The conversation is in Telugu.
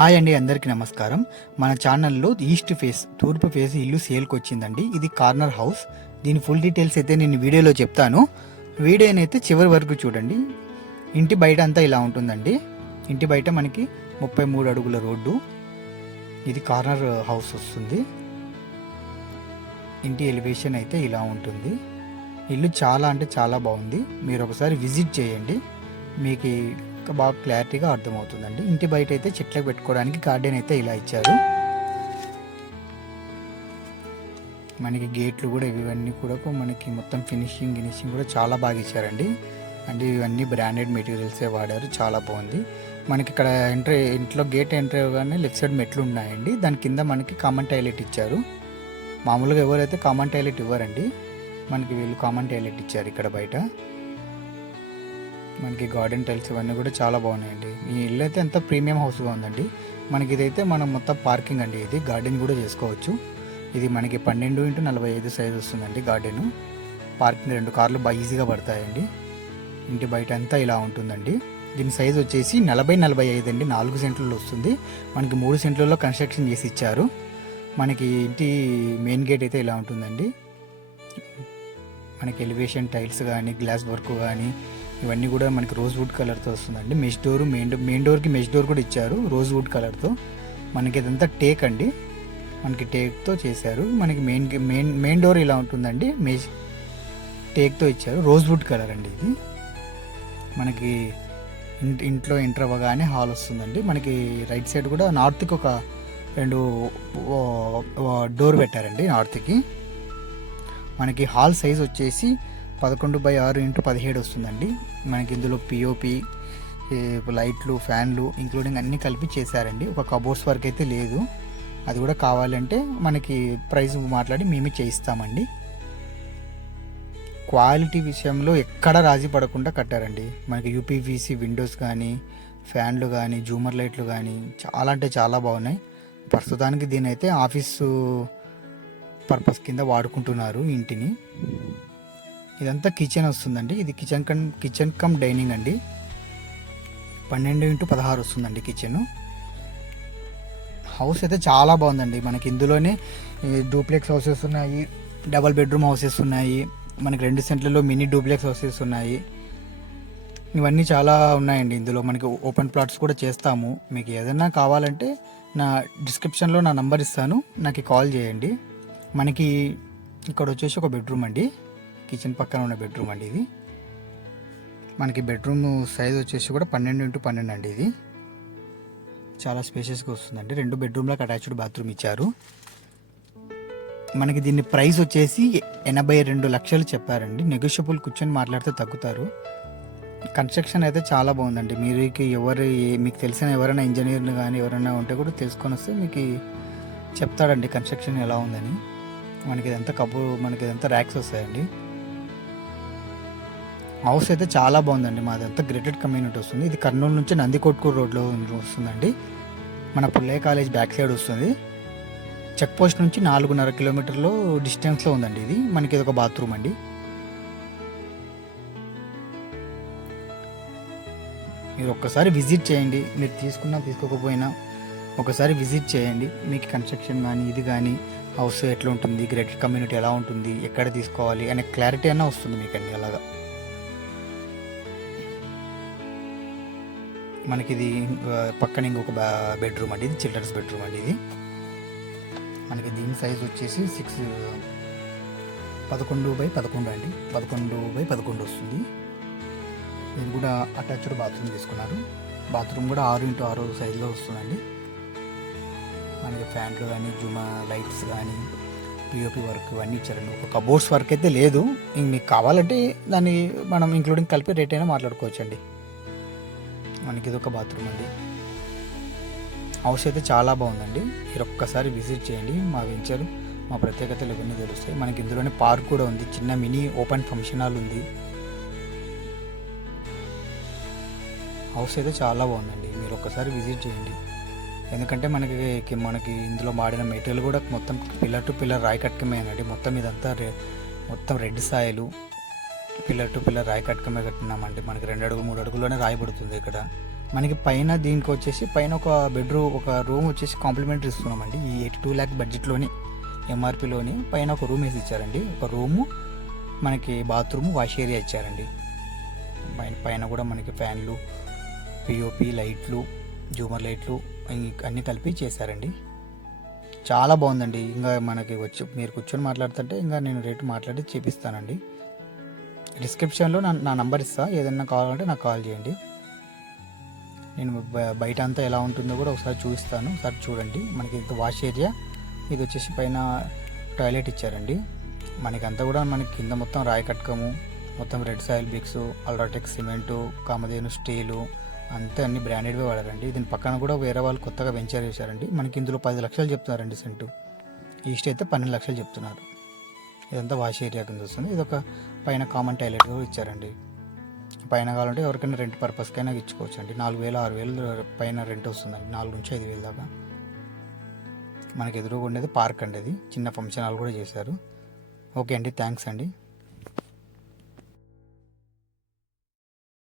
హాయ్ అండి, అందరికీ నమస్కారం. మన ఛానల్లో ఈస్ట్ ఫేస్ తూర్పు ఫేస్ ఇల్లు సేల్కి వచ్చిందండి. ఇది కార్నర్ హౌస్. దీని ఫుల్ డీటెయిల్స్ అయితే నేను వీడియోలో చెప్తాను. వీడియోనైతే చివరి వరకు చూడండి. ఇంటి బయట అంతా ఇలా ఉంటుందండి. ఇంటి బయట మనకి 33 అడుగుల రోడ్డు. ఇది కార్నర్ హౌస్ వస్తుంది. ఇంటి ఎలివేషన్ అయితే ఇలా ఉంటుంది. ఇల్లు చాలా అంటే చాలా బాగుంది. మీరు ఒకసారి విజిట్ చేయండి, మీకు బాగా క్లారిటీగా అర్థమవుతుందండి. ఇంటి బయట అయితే చెట్లకు పెట్టుకోవడానికి గార్డెన్ అయితే ఇలా ఇచ్చారు. మనకి గేట్లు కూడా ఇవన్నీ కూడా మనకి మొత్తం ఫినిషింగ్ కూడా చాలా బాగా ఇచ్చారండి. అంటే ఇవన్నీ బ్రాండెడ్ మెటీరియల్సే వాడారు, చాలా బాగుంది. మనకి ఇక్కడ ఇంట్లో గేట్ ఎంట్రీ అవ్వగానే లెఫ్ట్ సైడ్ మెట్లు ఉన్నాయండి. దాని కింద మనకి కామన్ టాయిలెట్ ఇచ్చారు. మామూలుగా ఎవరైతే కామన్ టాయిలెట్ ఇవ్వరండి, మనకి వీళ్ళు కామన్ టాయిలెట్ ఇచ్చారు ఇక్కడ బయట. మనకి గార్డెన్ టైల్స్ ఇవన్నీ కూడా చాలా బాగున్నాయండి. ఈ ఇల్లు అయితే ఎంత ప్రీమియం హౌస్గా ఉందండి. మనకి ఇదైతే మనం మొత్తం పార్కింగ్ అండి. ఇది గార్డెన్ కూడా చేసుకోవచ్చు. ఇది మనకి 12x45 సైజ్ వస్తుందండి గార్డెన్. పార్కింగ్ 2 కార్లు బాగా ఈజీగా పడతాయండి. ఇంటి బయట అంతా ఇలా ఉంటుందండి. దీని సైజ్ వచ్చేసి 40x45 అండి. 4 సెంట్లలో వస్తుంది. మనకి 3 సెంట్లలో కన్స్ట్రక్షన్ చేసి ఇచ్చారు. మనకి ఇంటి మెయిన్ గేట్ అయితే ఇలా ఉంటుందండి. మనకి ఎలివేషన్ టైల్స్ కానీ గ్లాస్ వర్క్ కానీ ఇవన్నీ కూడా మనకి రోజ్ వుడ్ కలర్తో వస్తుందండి. మెష్ డోర్, మెయిన్ డోర్కి మెష్ డోర్ కూడా ఇచ్చారు రోజ్ వుడ్ కలర్తో. మనకి ఇదంతా టేక్ అండి, మనకి టేక్తో చేశారు. మనకి మెయిన్ డోర్ ఇలా ఉంటుందండి, మెష్ టేక్తో ఇచ్చారు. రోజ్ వుడ్ కలర్ అండి ఇది. మనకి ఇంట్లో ఎంటర్ అవ్వగానే హాల్ వస్తుందండి. మనకి రైట్ సైడ్ కూడా నార్త్కి ఒక 2 డోర్ పెట్టారండి నార్త్కి. మనకి హాల్ సైజ్ వచ్చేసి 11x6x17 వస్తుందండి. మనకి ఇందులో పిఓపి, లైట్లు, ఫ్యాన్లు ఇంక్లూడింగ్ అన్నీ కలిపి చేశారండి. ఒక కబోర్డ్స్ వరకు అయితే లేదు. అది కూడా కావాలంటే మనకి ప్రైస్ మాట్లాడి మేమే చేయిస్తామండి. క్వాలిటీ విషయంలో ఎక్కడ రాజీ పడకుండా కట్టారండి. మనకి యూపీవీసీ విండోస్ కానీ, ఫ్యాన్లు కానీ, జూమర్ లైట్లు కానీ చాలా అంటే చాలా బాగున్నాయి. ప్రస్తుతానికి దీని అయితే ఆఫీసు పర్పస్ కింద వాడుకుంటున్నారు ఇంటిని. ఇదంతా కిచెన్ వస్తుందండి. ఇది కిచెన్ కమ్ డైనింగ్ అండి. 12x16 వస్తుందండి కిచెన్. హౌస్ అయితే చాలా బాగుందండి. మనకి ఇందులోనే డూప్లెక్స్ హౌసెస్ ఉన్నాయి, డబల్ బెడ్రూమ్ హౌసెస్ ఉన్నాయి, మనకి 2 సెంట్లలో మినీ డూప్లెక్స్ హౌసెస్ ఉన్నాయి. ఇవన్నీ చాలా ఉన్నాయండి. ఇందులో మనకి ఓపెన్ ప్లాట్స్ కూడా చేస్తాము. మీకు ఏదైనా కావాలంటే నా డిస్క్రిప్షన్లో నా నంబర్ ఇస్తాను, నాకు కాల్ చేయండి. మనకి ఇక్కడ వచ్చేసి ఒక బెడ్రూమ్ అండి, కిచెన్ పక్కన ఉన్న బెడ్రూమ్ అండి ఇది. మనకి బెడ్రూమ్ సైజ్ వచ్చేసి కూడా 12x12 అండి. ఇది చాలా స్పేషియస్గా వస్తుందండి. 2 బెడ్రూమ్లకు అటాచ్డ్ బాత్రూమ్ ఇచ్చారు. మనకి దీని ప్రైస్ వచ్చేసి 82 లక్షలు చెప్పారండి. నెగోషియబుల్ కూర్చొని మాట్లాడితే తగ్గుతారు. కన్స్ట్రక్షన్ అయితే చాలా బాగుందండి. మీకు తెలిసిన ఎవరైనా ఇంజనీర్ని కానీ ఎవరైనా ఉంటే కూడా తెలుసుకొని వస్తే మీకు చెప్తాడండి కన్స్ట్రక్షన్ ఎలా ఉందని. మనకి ఇదంతా ర్యాక్స్ వస్తాయండి. హౌస్ అయితే చాలా బాగుందండి. మాదంతా గ్రేటెడ్ కమ్యూనిటీ వస్తుంది. ఇది కర్నూలు నుంచి నందికొట్కూరు రోడ్లో వస్తుందండి. మన పుల్లయ్య కాలేజ్ బ్యాక్ సైడ్ వస్తుంది. చెక్ పోస్ట్ నుంచి 4.5 కిలోమీటర్లో డిస్టెన్స్లో ఉందండి ఇది. మనకి ఇది ఒక బాత్రూమ్ అండి. మీరు ఒక్కసారి విజిట్ చేయండి. మీరు తీసుకోకపోయినా ఒకసారి విజిట్ చేయండి. మీకు కన్స్ట్రక్షన్ కానీ ఇది కానీ హౌస్ ఎట్లా ఉంటుంది, గ్రేటెడ్ కమ్యూనిటీ ఎలా ఉంటుంది, ఎక్కడ తీసుకోవాలి అనే క్లారిటీ అన్న వస్తుంది మీకండి. అలాగా మనకి ఇది పక్కన ఇంకొక బెడ్రూమ్ అండి. ఇది చిల్డ్రన్స్ బెడ్రూమ్ అండి. ఇది మనకి దీని సైజ్ వచ్చేసి 11x11 అండి. 11x11 వస్తుంది. ఇది కూడా అటాచ్డ్ బాత్రూమ్ తీసుకున్నారు. బాత్రూమ్ కూడా 6x6 సైజులో వస్తుందండి. మనకి ఫ్యాన్లు కానీ, జూమా లైట్స్ కానీ, పిఓపి వర్క్ ఇవన్నీ ఇచ్చారండి. ఒక కబోర్డ్స్ వర్క్ అయితే లేదు. మీకు కావాలంటే దాన్ని మనం ఇంక్లూడింగ్ కలిపి రేట్ అయినా మాట్లాడుకోవచ్చండి. మనకి ఇది ఒక బాత్రూమ్ అండి. హౌస్ అయితే చాలా బాగుందండి. మీరు ఒక్కసారి విజిట్ చేయండి. మా వెంచర్, మా ప్రత్యేకతలు ఇవన్నీ తెలుస్తాయి. మనకి ఇందులోనే పార్క్ కూడా ఉంది, చిన్న మినీ ఓపెన్ ఫంక్షన్ హాల్ ఉంది. హౌస్ అయితే చాలా బాగుందండి. మీరు ఒక్కసారి విజిట్ చేయండి. ఎందుకంటే మనకి ఇందులో వాడిన మెటీరియల్ కూడా మొత్తం పిల్లర్ టు పిల్లర్ రాయి కట్టుకమేనండి. మొత్తం ఇదంతా మొత్తం red soil, pillar to pillar రాయి కట్టుకమే కట్టినామండి. మనకి 2 అడుగు 3 అడుగుల్లోనే రాయి పడుతుంది ఇక్కడ. మనకి పైన దీనికి వచ్చేసి పైన ఒక బెడ్రూమ్ ఒక రూమ్ వచ్చేసి కాంప్లిమెంటరీ ఇస్తున్నామండి. ఈ 82 ల్యాక్ బడ్జెట్లోని ఎంఆర్పిలోని పైన ఒక రూమ్ వేసి ఇచ్చారండి. ఒక రూము మనకి బాత్రూమ్ వాష్ ఏరియా ఇచ్చారండి. పైన కూడా మనకి ఫ్యాన్లు, పిఓపి లైట్లు, జూమర్ లైట్లు అన్నీ కలిపి చేశారండి. చాలా బాగుందండి. ఇంకా మనకి వచ్చి మీరు కూర్చొని మాట్లాడుతుంటే ఇంకా నేను రేటు మాట్లాడి చూపిస్తానండి. డిస్క్రిప్షన్లో నా నంబర్ ఇస్తా, ఏదైనా కావాలంటే నాకు కాల్ చేయండి. నేను బయట అంతా ఎలా ఉంటుందో కూడా ఒకసారి చూపిస్తాను, ఒకసారి చూడండి. మనకి ఇంత వాష్ ఏరియా, ఇది వచ్చేసి పైన టాయిలెట్ ఇచ్చారండి. మనకంతా కూడా మనకి కింద మొత్తం రాయి కట్కము, మొత్తం red soil bricks, UltraTech cement, Kamdhenu steel అంతే అన్ని బ్రాండెడ్వే వాడారండి. దీని పక్కన కూడా వేరే వాళ్ళు కొత్తగా వెంచర్ చేశారండి. మనకి ఇందులో 10 లక్షలు చెప్తున్నారండి సెంటు. ఈస్ట్ అయితే 12 లక్షలు చెప్తున్నారు. ఇదంతా వాష్ ఏరియా కింద వస్తుంది. ఇది ఒక పైన కామన్ టాయిలెట్ కూడా ఇచ్చారండి. పైన కావాలంటే ఎవరికైనా రెంట్ పర్పస్కైనా ఇచ్చుకోవచ్చు అండి. 4,000 6,000 పైన రెంట్ వస్తుందండి, 4 నుంచి 5,000 దాకా. మనకి ఎదురుగా ఉండేది పార్క్ అండి, అది చిన్న ఫంక్షన్ హాల్ కూడా చేశారు. ఓకే అండి, థ్యాంక్స్ అండి.